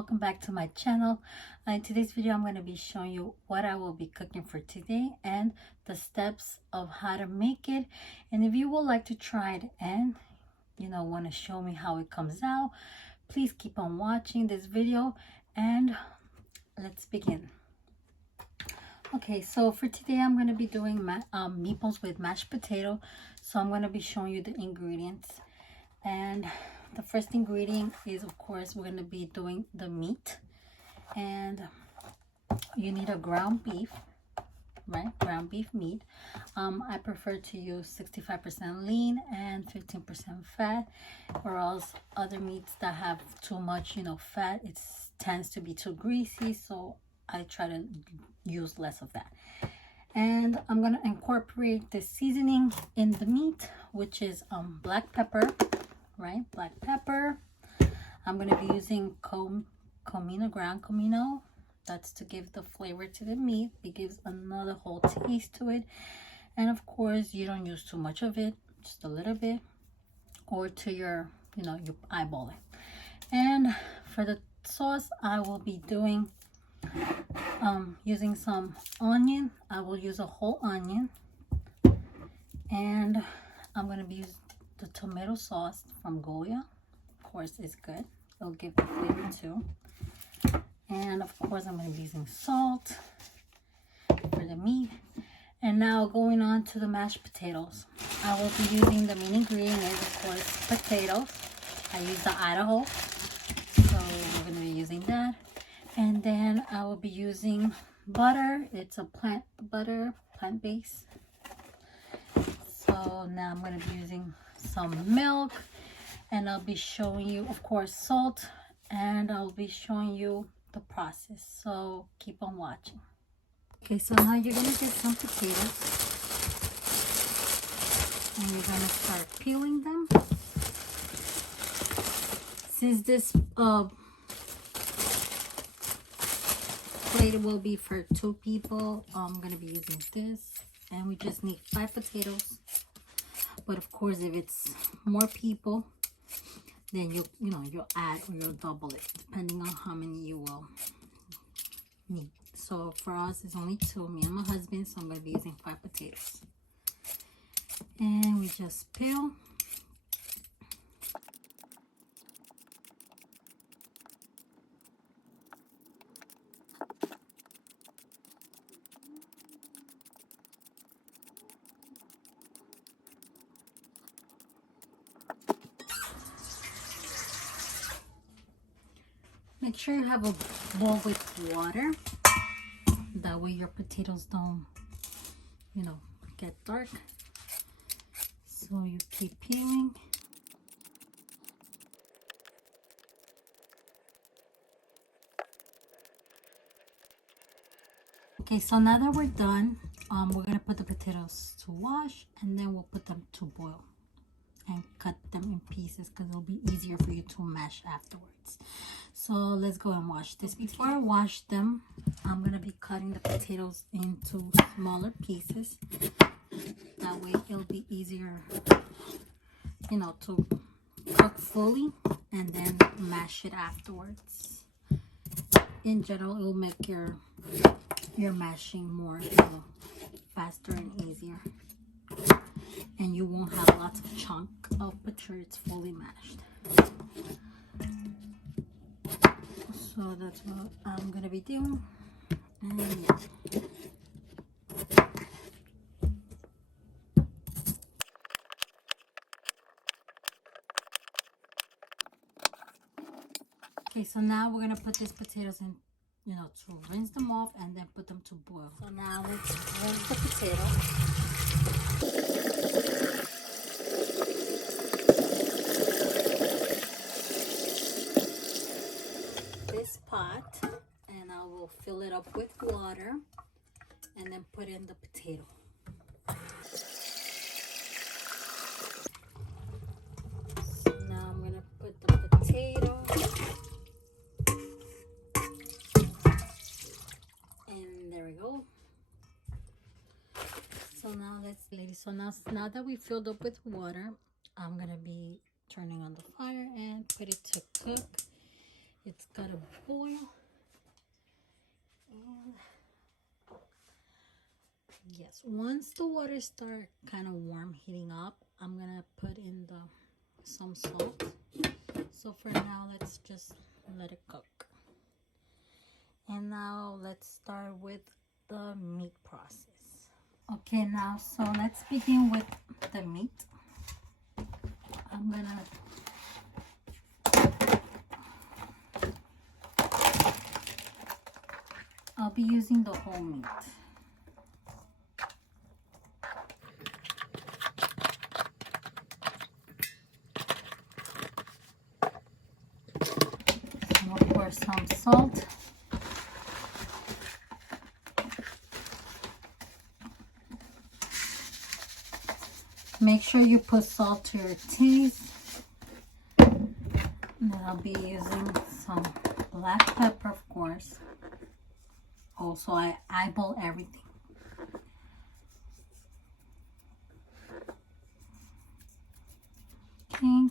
welcome back to my channel. In today's video I'm going to be showing you what I will be cooking for today and the steps of how to make it. And if you would like to try it and want to show me how it comes out, please keep on watching this video and let's begin. Okay, so for today I'm going to be doing meatballs with mashed potato. So I'm going to be showing you the ingredients. And the first ingredient is, of course, we're going to be doing the meat. And you need a ground beef, right? Ground beef meat. I prefer to use 65% lean and 15% fat, or else other meats that have too much, fat, it tends to be too greasy. So I try to use less of that. And I'm going to incorporate the seasoning in the meat, which is black pepper. Right, black pepper. I'm going to be using comino, ground comino. That's to give the flavor to the meat. It gives another whole taste to it. And of course, you don't use too much of it, just a little bit, or to your, you eyeball it. And for the sauce, I will be doing using some onion. I will use a whole onion, and I'm going to be using the tomato sauce from Goya. Of course, it's good. It'll give the flavor too. And of course, I'm going to be using salt for the meat. And now going on to the mashed potatoes. I will be using, the main ingredient is, of course, potatoes. I use the Idaho, so we're going to be using that. And then I will be using butter. It's a plant-based. So now I'm going to be using some milk, and I'll be showing you, of course, salt, and I'll be showing you the process. So keep on watching. Okay, so now you're going to get some potatoes, and you're going to start peeling them. Since this plate will be for 2 people, I'm going to be using this, and we just need 5 potatoes. But of course, if it's more people, then you'll add or you'll double it depending on how many you will need. So for us, it's only 2, me and my husband, so I'm going to be using 5 potatoes. And we just peel. Make sure you have a bowl with water. That way your potatoes don't, get dark. So you keep peeling. Okay, so now that we're done, we're gonna put the potatoes to wash, and then we'll put them to boil and cut them in pieces because it'll be easier for you to mash afterwards. So let's go and wash this. Before I wash them, I'm going to be cutting the potatoes into smaller pieces. That way it'll be easier, to cook fully and then mash it afterwards. In general, it will make your mashing more, faster and easier. And you won't have lots of chunk of potato. It's fully mashed. So that's what I'm gonna be doing. And yeah. Okay, so now we're gonna put these potatoes in, to rinse them off and then put them to boil. So now we rinse the potato. This pot, and I will fill it up with water and then put in the potato. So now I'm gonna put the potato, and there we go. So now now that we filled up with water, I'm gonna be turning on the fire and put it to cook. It's gotta boil. And yes, once the water start kind of warm, heating up, I'm gonna put in some salt. So for now, let's just let it cook. And now let's start with the meat process. Okay, now so let's begin with the meat. I'll be using the whole meat. So I'll pour some salt. Make sure you put salt to your taste. And then I'll be using some black pepper, of course. Also, I eyeball everything. Okay.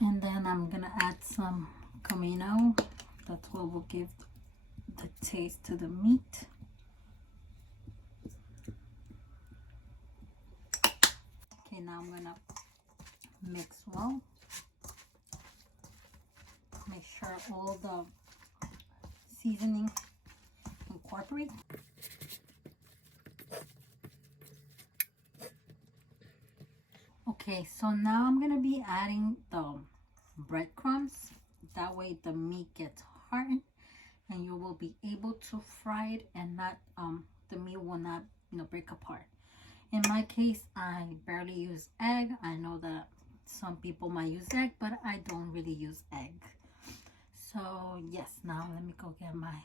And then I'm gonna add some comino. That's what will give the taste to the meat. Okay, now I'm gonna mix well. Make sure all the seasoning incorporate. Okay, so now I'm gonna be adding the breadcrumbs. That way the meat gets hardened and you will be able to fry it and not the meat will not break apart. In my case, I barely use egg. I know that some people might use egg, but I don't really use egg. So yes, now let me go get my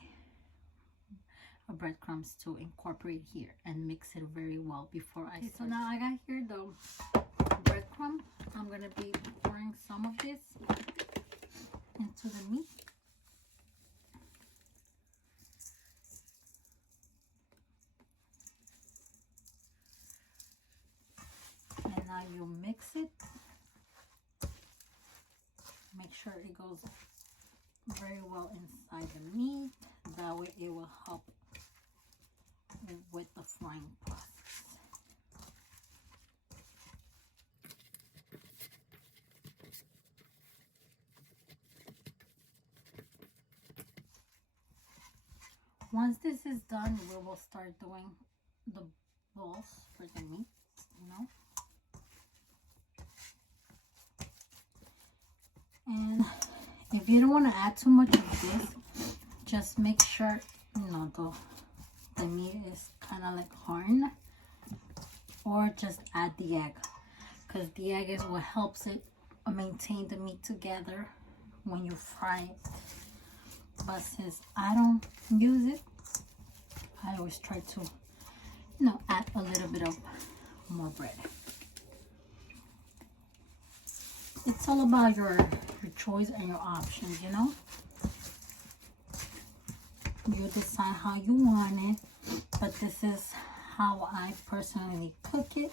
breadcrumbs to incorporate here and mix it very well before I start. So now I got here the breadcrumb. I'm gonna be pouring some of this into the meat. And now you mix it. Make sure it goes very well inside the meat. That way it will help with the frying process. Once this is done, we will start doing the balls for the meat, And if you don't want to add too much of this, just make sure, the meat is kind of like hard. Or just add the egg. Because the egg is what helps it maintain the meat together when you fry it. But since I don't use it, I always try to, add a little bit of more bread. It's all about your choice and your options, You decide how you want it, but this is how I personally cook it.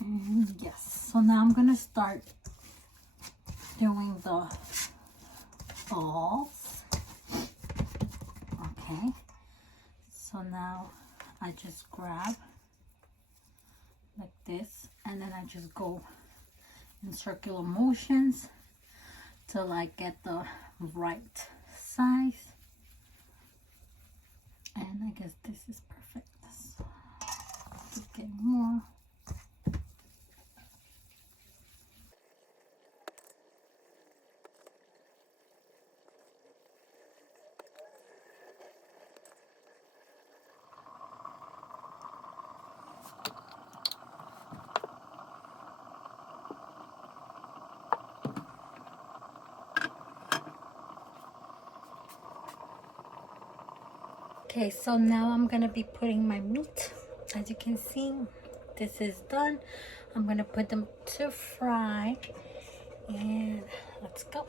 And yes, so now I'm gonna start doing the balls. Okay, so now I just grab like this and then I just go in circular motions till I get the right size. And I guess this is perfect. So just get more. Okay, so now I'm gonna be putting my meat. As you can see, this is done. I'm gonna put them to fry, and let's go.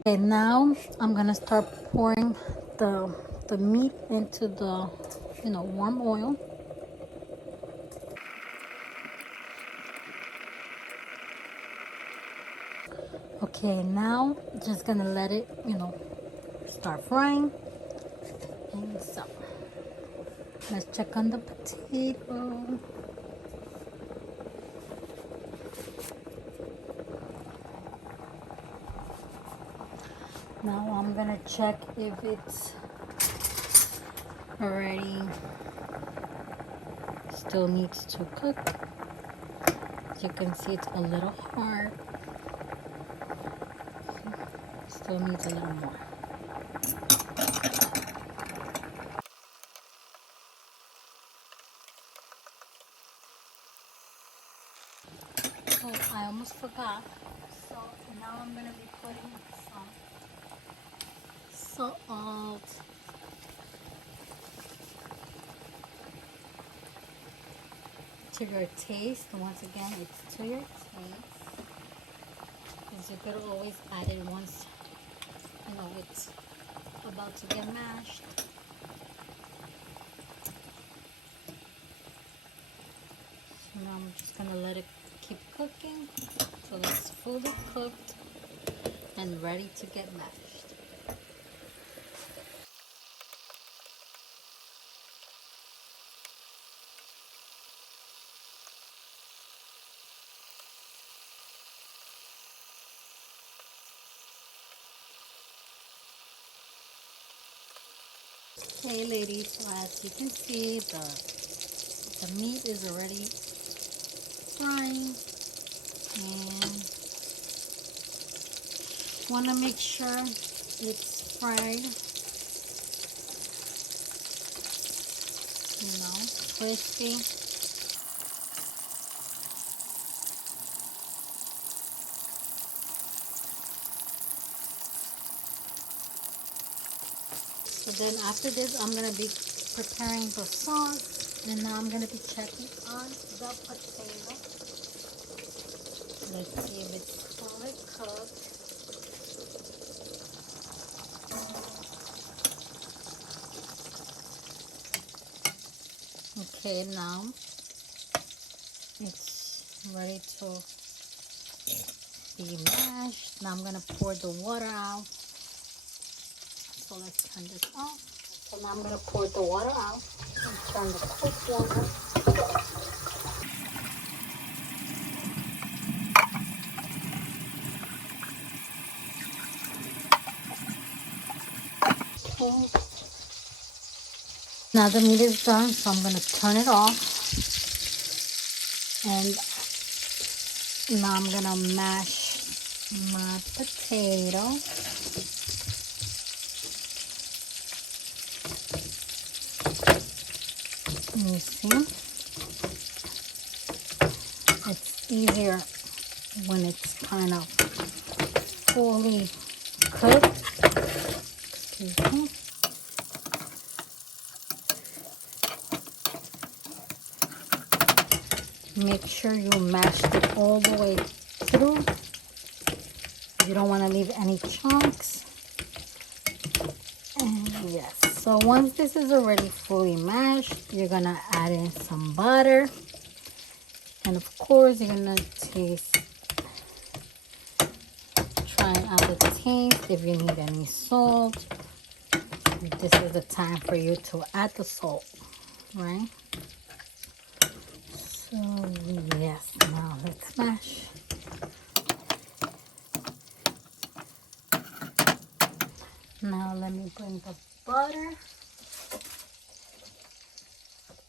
Okay, now I'm gonna start pouring the meat into the warm oil. Okay, now just gonna let it, start frying. And so let's check on the potato. Now I'm gonna check if it's already still needs to cook. As you can see, it's a little hard. Still needs a little more. Oh, I almost forgot. So now I'm gonna be putting some salt. To your taste. Once again, it's to your taste. Because you could always add it once, it's about to get mashed. So now I'm just gonna let it keep cooking till it's fully cooked and ready to get mashed. Okay, ladies, so as you can see, the meat is already frying, and want to make sure it's fried, crispy. So then after this, I'm going to be preparing the sauce, and now I'm going to be checking on the potato. Let's see if it's fully cooked. Okay, now it's ready to be mashed. Now I'm going to pour the water out. So let's turn this off. So now I'm going to pour the water out and turn the cooked water. Okay. Now the meat is done, so I'm going to turn it off. And now I'm going to mash my potato. You see? It's easier when it's kind of fully cooked. Excuse me. Make sure you mash it all the way through. You don't want to leave any chunks. And yes, so once this is already fully mashed, you're going to add in some butter. And of course, you're going to try out the taste if you need any salt. This is the time for you to add the salt, right? So yes, now let's mash. Now let me bring the butter,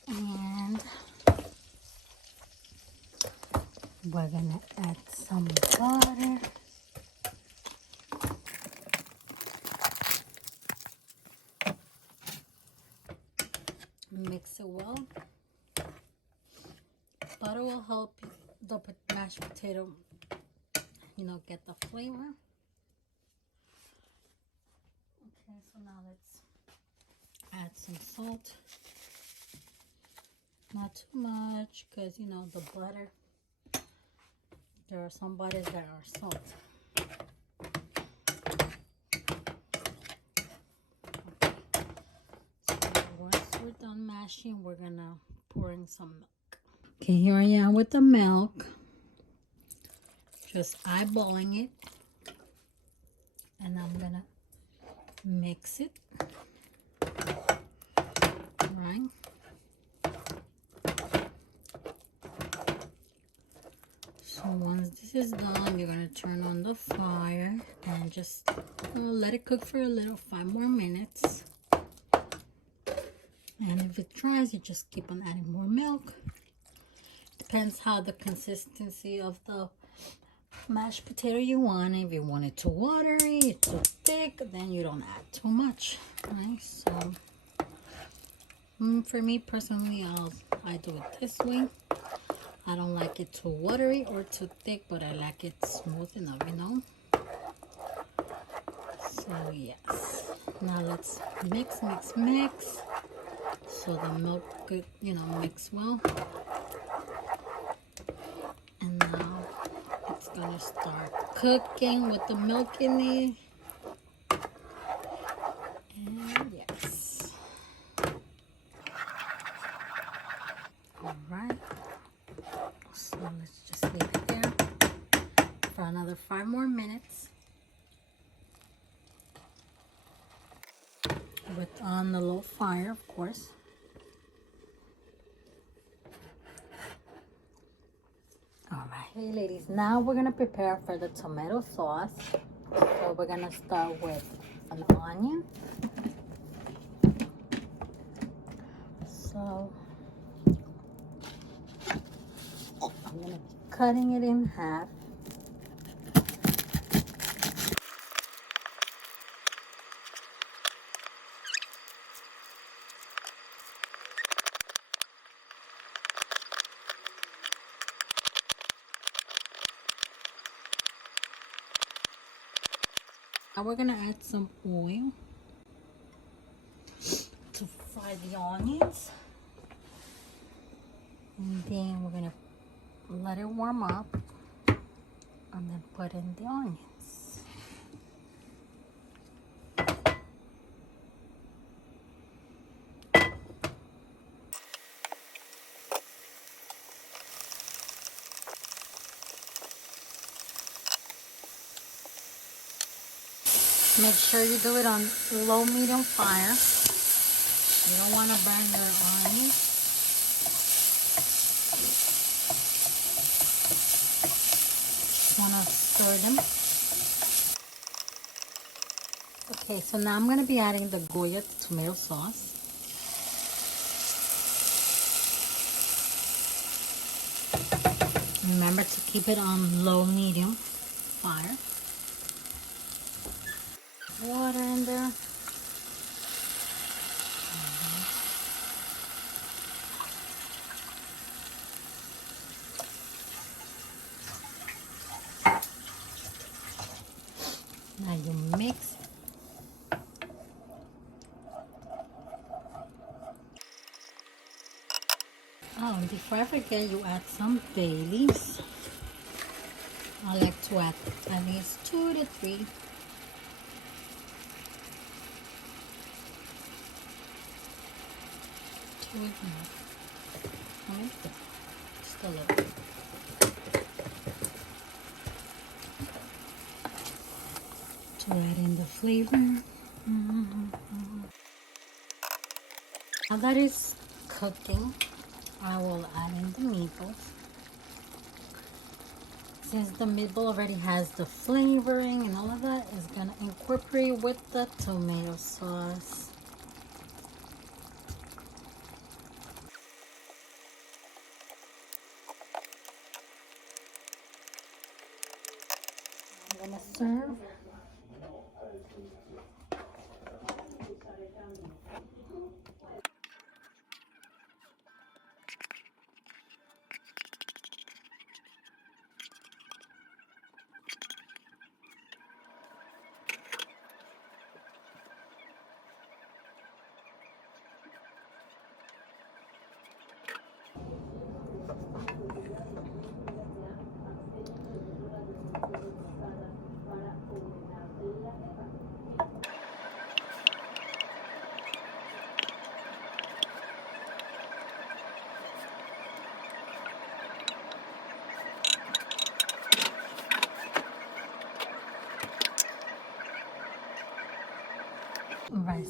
and we're gonna add some butter. Mix it well. Butter will help the mashed potato, get the flavor. Okay, so now let's add some salt. Not too much, because the butter, there are some butters that are salt. Okay. So once we're done mashing, we're gonna pour in some milk. Okay, here I am with the milk. Just eyeballing it. and I'm gonna mix it. All right. So once this is done, you're gonna turn on the fire and just let it cook for a little, 5 more minutes. And if it dries, you just keep on adding more milk. Depends how the consistency of the mashed potato you want. If you want it too watery, too thick, then you don't add too much. Right? So for me personally, I do it this way. I don't like it too watery or too thick, but I like it smooth enough, you know. So yes, now let's mix, so the milk could, you know, mix well. And now it's gonna start cooking with the milk in it. And yes. All right. So let's just leave it there for another 5 more minutes. With on the low fire, of course. All right. Hey ladies, now we're gonna prepare for the tomato sauce. So we're gonna start with an onion. So I'm gonna be cutting it in half. Now we're gonna add some oil to fry the onions. And then we're gonna let it warm up and then put in the onions. Make sure you do it on low medium fire. You don't want to burn your onions. Just want to stir them. Okay, so now I'm going to be adding the Goya tomato sauce. Remember to keep it on low medium fire. Water in there. Now you mix. Oh, and before I forget, you add some bay leaves. I like to add at least 2 to 3. Just a little. To add in the flavor. Now that is cooking, I will add in the meatballs. Since the meatball already has the flavoring and all of that, it's gonna incorporate with the tomato sauce. I'm gonna serve.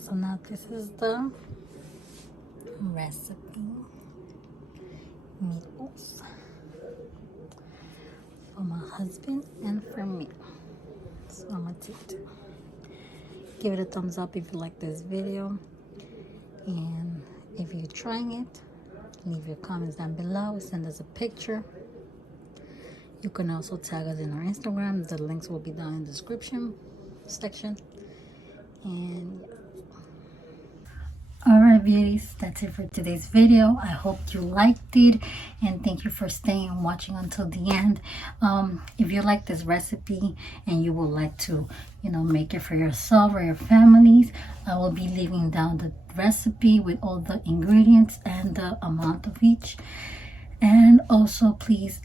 So now this is the recipe. Meatballs for my husband and for me. So I'm gonna take two. Give it a thumbs up if you like this video, and if you're trying it, leave your comments down below. Send us a picture. You can also tag us in our Instagram. The links will be down in the description section. And alright, beauties, that's it for today's video. I hope you liked it, and thank you for staying and watching until the end. If you like this recipe and you would like to, make it for yourself or your families, I will be leaving down the recipe with all the ingredients and the amount of each. And also, please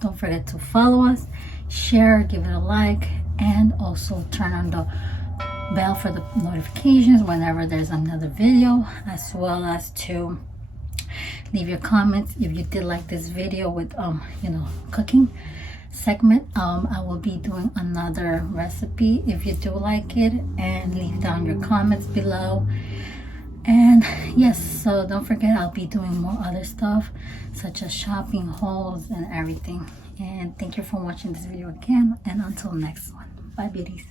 don't forget to follow us, share, give it a like, and also turn on the bell for the notifications whenever there's another video, as well as to leave your comments if you did like this video with cooking segment. I will be doing another recipe if you do like it, and leave down your comments below. And yes, so don't forget, I'll be doing more other stuff such as shopping hauls and everything. And thank you for watching this video again, and until next one, bye beauties.